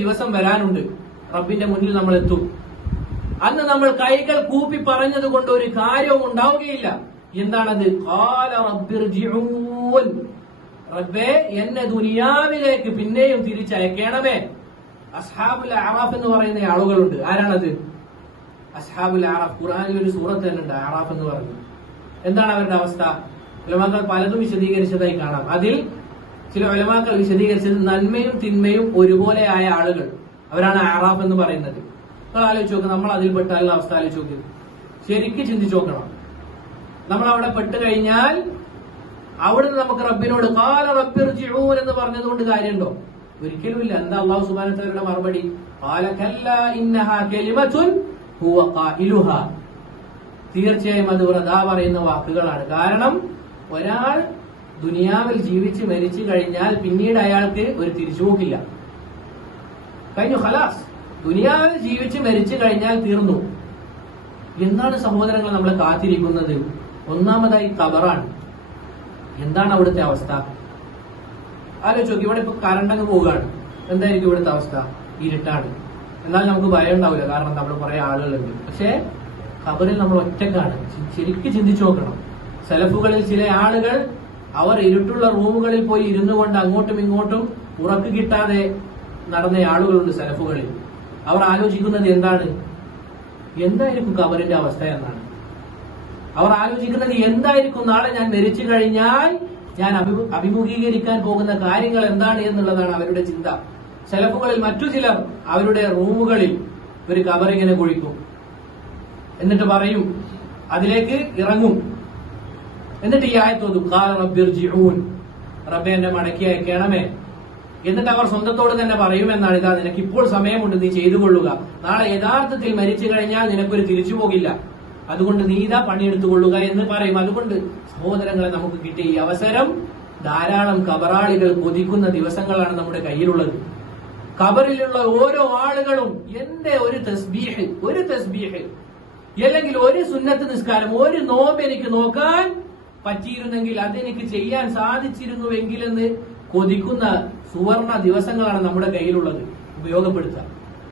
ദിവസം വരാനുണ്ട്. റബ്ബിന്റെ മുന്നിൽ നമ്മൾ എത്തും. അന്ന് നമ്മൾ കൈകൾ കൂപ്പി പറഞ്ഞത് കൊണ്ട് ഒരു കാര്യവും ഉണ്ടാവുകയില്ല. എന്താണത്? ഖാല റബ്ബിർജിഊൻ, റബ്ബേ എന്നെ ദുനിയാവിലേക്ക് പിന്നെയും തിരിച്ചയക്കണമേ. അസ്ഹാബുൽ അറാഫ് എന്ന് പറയുന്ന ആളുകളുണ്ട്. ആരാണത്? അസ്ഹാബുൽ അറാഫ്. ഖുർആനിൽ ഒരു സൂറത്ത് തന്നെ ഉണ്ട് അറാഫ് എന്ന് പറഞ്ഞു. എന്താണ് അവരുടെ അവസ്ഥ? ഉലമാക്കൾ പലതും വിശദീകരിച്ചതായി കാണാം. അതിൽ ചില ഉലമാക്കൾ വിശദീകരിച്ചത് നന്മയും തിന്മയും ഒരുപോലെ ആയ ആളുകൾ, അവരാണ് അറാഫ് എന്ന് പറയുന്നത്. നിങ്ങൾ ആലോചിച്ച് നോക്ക്, നമ്മൾ അതിൽ പെട്ടാലുള്ള അവസ്ഥ ആലോചിച്ച് നോക്ക്. ശരിക്കും ചിന്തിച്ചു നോക്കണം. നമ്മൾ അവിടെ പെട്ട് കഴിഞ്ഞാൽ അവിടുന്ന് നമുക്ക് റബ്ബിനോട് ഖാല റബ്ബിർജിഊൻ എന്ന് പറഞ്ഞതുകൊണ്ട് കാര്യമുണ്ടോ? ഒരിക്കലുമില്ല. എന്താ അല്ലാഹു സുബ്ഹാനഹു വ തആലയുടെ മറുപടി? ഖാല കല്ലാ ഇന്നഹാ കലിമത്തുൻ ഹുവ ഖായിലുഹാ, തീർച്ചയായും അത് വൃഥാ പറയുന്ന വാക്കുകളാണ്. കാരണം ഒരാൾ ദുനിയാവിൽ ജീവിച്ച് മരിച്ചു കഴിഞ്ഞാൽ പിന്നീട് അയാൾക്ക് ഒരു തിരിച്ചുപോക്കില്ല. കഴിഞ്ഞു, ഖലാസ്. ദുനിയാവിൽ ജീവിച്ച് മരിച്ചു കഴിഞ്ഞാൽ തീർന്നു. എന്താണ് സഹോദരങ്ങൾ നമ്മളെ കാത്തിരിക്കുന്നത്? ഒന്നാമതായി ഖബറാണ്. എന്താണ് അവിടുത്തെ അവസ്ഥ? ആലോചിച്ച് നോക്കി. ഇവിടെ ഇപ്പൊ കറണ്ടങ്ങ് പോവുകയാണ്. എന്തായിരിക്കും ഇവിടുത്തെ അവസ്ഥ? ഇരുട്ടാണ്. എന്നാൽ നമുക്ക് ഭയം ഉണ്ടാവില്ല, കാരണം നമ്മൾ കുറെ ആളുകളുണ്ട്. പക്ഷെ ഖബറിൽ നമ്മൾ ഒറ്റക്കാണ്. ശരിക്കും ചിന്തിച്ചു നോക്കണം. സലഫുകളിൽ ചില ആളുകൾ അവർ ഇരുട്ടുള്ള റൂമുകളിൽ പോയി ഇരുന്നു കൊണ്ട് അങ്ങോട്ടും ഇങ്ങോട്ടും ഉറക്ക് കിട്ടാതെ നടന്ന ആളുകളുണ്ട് സലഫുകളിൽ. അവർ ആലോചിക്കുന്നത് എന്താണ്? എന്തായിരിക്കും ഖബറിന്റെ അവസ്ഥ എന്നാണ് അവർ ആലോചിക്കുന്നത്. എന്തായിരിക്കും നാളെ ഞാൻ മരിച്ചു കഴിഞ്ഞാൽ ഞാൻ അഭിമുഖീകരിക്കാൻ പോകുന്ന കാര്യങ്ങൾ എന്താണ് എന്നുള്ളതാണ് അവരുടെ ചിന്ത. സലഫുകളിൽ മറ്റു ചിലർ അവരുടെ റൂമുകളിൽ ഒരു ഖബറിങ്ങനെ കുഴിക്കും. എന്നിട്ട് പറയും, അതിലേക്ക് ഇറങ്ങും. എന്നിട്ട് ഈ ആയത്തോതും ഖാല റബ്ബിർജിഊൻ, റബ്ബേ എന്നെ മടക്കി അയക്കണമേ. എന്നിട്ട് അവർ സ്വന്തത്തോട് തന്നെ പറയുമെന്നാണ്, ഇതാ നിനക്ക് ഇപ്പോൾ സമയമുണ്ട്, നീ ചെയ്തു കൊള്ളുക. നാളെ യഥാർത്ഥത്തിൽ മരിച്ചു കഴിഞ്ഞാൽ നിനക്കൊരു തിരിച്ചു പോകില്ല. അതുകൊണ്ട് നീ ഇതാ പണിയെടുത്തുകൊള്ളുക എന്ന് പറയും. അതുകൊണ്ട് സഹോദരങ്ങളെ, നമുക്ക് കിട്ടിയ ഈ അവസരം ധാരാളം ഖബറാളികൾ കൊതിക്കുന്ന ദിവസങ്ങളാണ് നമ്മുടെ കയ്യിലുള്ളത്. ഖബറിലുള്ള ഓരോ ആളുകളും എന്റെ ഒരു തസ്ബീഹ് അല്ലെങ്കിൽ ഒരു സുന്നത്ത് നിസ്കാരം, ഒരു നോമ്പ് എനിക്ക് നോക്കാൻ പറ്റിയിരുന്നെങ്കിൽ, അതെനിക്ക് ചെയ്യാൻ സാധിച്ചിരുന്നുവെങ്കിലെന്ന് കൊതിക്കുന്ന സുവർണ ദിവസങ്ങളാണ് നമ്മുടെ കയ്യിലുള്ളത്. ഉപയോഗപ്പെടുത്തുക.